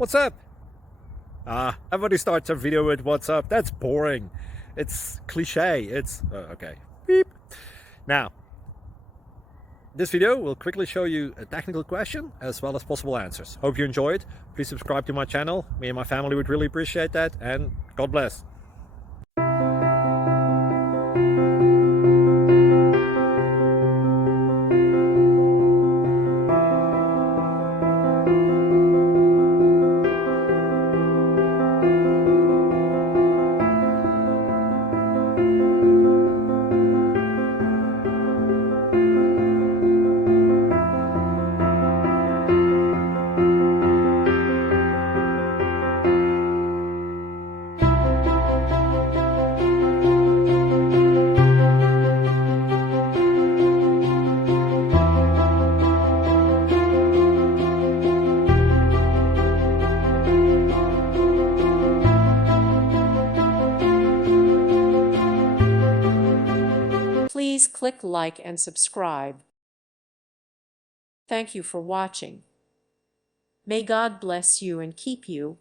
What's up? Everybody starts a video with what's up. That's boring. It's cliche. It's okay. Beep. Now, this video will quickly show you a technical question as well as possible answers. Hope you enjoy it. Please subscribe to my channel. Me and my family would really appreciate that, and God bless. Please click like and subscribe. Thank you for watching. May God bless you and keep you.